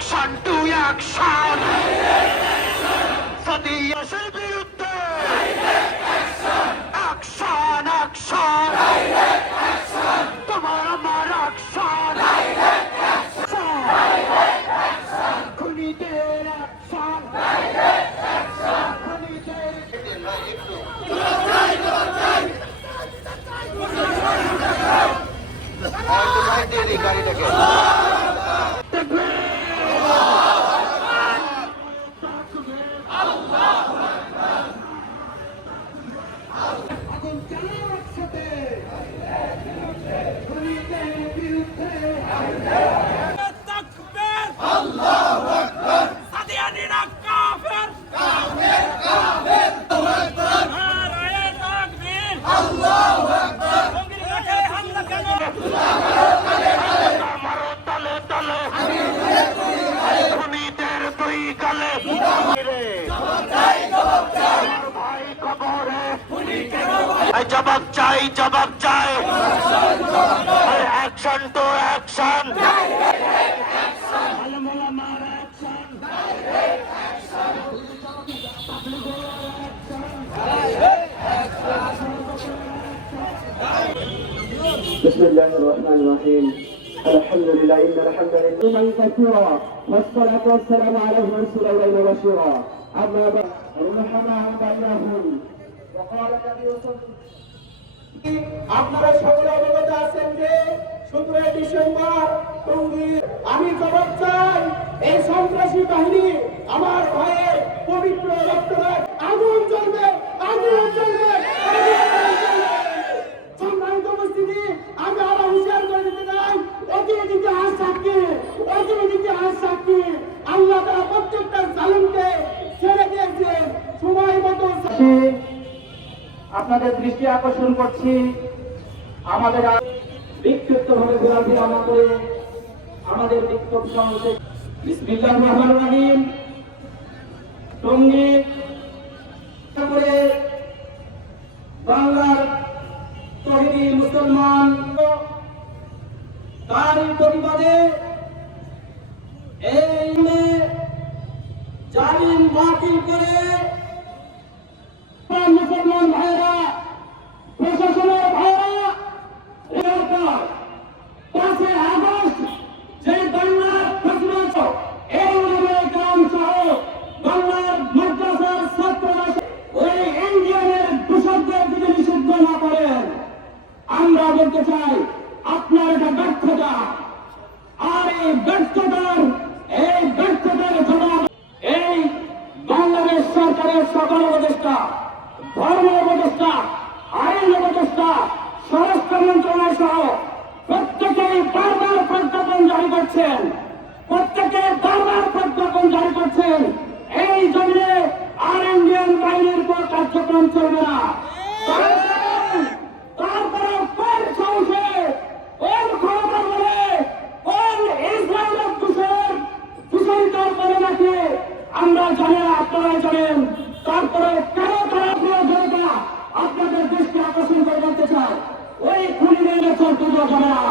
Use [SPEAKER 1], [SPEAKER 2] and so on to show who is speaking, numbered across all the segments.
[SPEAKER 1] Action to action সদিয়াসের বিরুদ্ধে action action তোমার আমার অ্যাকশন খুনিদের অ্যাকশন খুনিদের আগুন জবাব চাই জবাব চাই অ্যাকশন টু অ্যাকশন
[SPEAKER 2] بسم الله الرحمن الرحيم الحمد لله إن الحمد لله من كثيرا والصلاة والسلام على رسول الله بشيرا أما بعد رحمه بينهم وقال النبي صلى الله عليه وسلم
[SPEAKER 3] আপনারা সকলে অবগত আছেন যে সতেরোই ডিসেম্বর আমি জবাব চাই, এই সন্ত্রাসী বাহিনী আমার ভাইয়ের পবিত্র রক্তদান, আগুন চলবে আগুন চলবে প্রত্যেকটা ছেড়ে দিয়েছেন, সময় মতো আপনাদের দৃষ্টি আকর্ষণ করছি। আমাদের বিক্ষিপ্ত ভাবে ঘোরাফেরা করে আমাদের বিক্ষোভ সমাবেশে মুসলমান প্রতিবাদে এই বাতিল করে আপনার এটা ব্যর্থতা, আর এই ব্যর্থতার এই ব্যর্থতার জবাব এই বাংলাদেশ সরকারের সকল উপদেষ্টা, ধর্ম উপদেষ্টা, আইন উপদেষ্টা, স্বরাষ্ট্র মন্ত্রণালয় সহ প্রত্যেকেই বারবার প্রজ্ঞাপন জারি করছেন। প্রত্যেকে বারবার প্রজ্ঞাপন জারি করছেন। এই জমিনে আর ইন্ডিয়ান বাহিনীর উপর কার্যক্রম চলবে আপনারা জানেন না আপনারা জানেন, তারপরে কেন তারা প্রিয় জনতা? আপনাদের দৃষ্টি আকর্ষণ করে জানতে চায় ওই খুনিদের লেখক দুটো জানে না।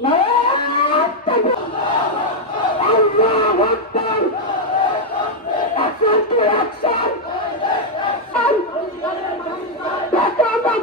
[SPEAKER 3] No! ঢাকা বা